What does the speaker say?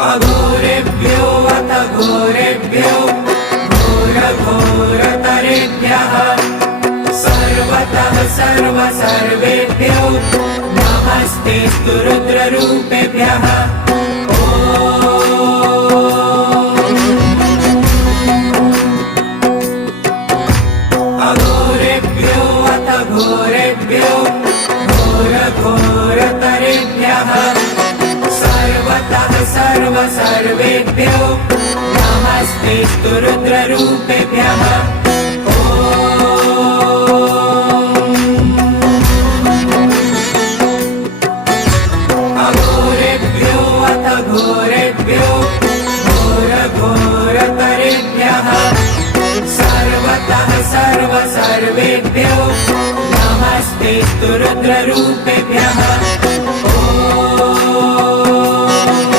अघोरेभ्यो अथ घोरेभ्यो घोरघोरतरेभ्यः सर्वतः सर्वेभ्यो नमस्तेऽस्तु रुद्ररूपेभ्यः। अघोरेभ्यो अथ घोरेभ्यो घोरघोरतरेभ्यः सर्वतः सर्वेभ्यो नमस्तेऽस्तु रुद्ररूपेभ्यः। अघोरेभ्यो अथ घोरेभ्यो घोरघोरतरेभ्यः सर्वतः सर्वेभ्यो नमस्तेऽस्तु रुद्ररूपेभ्यः।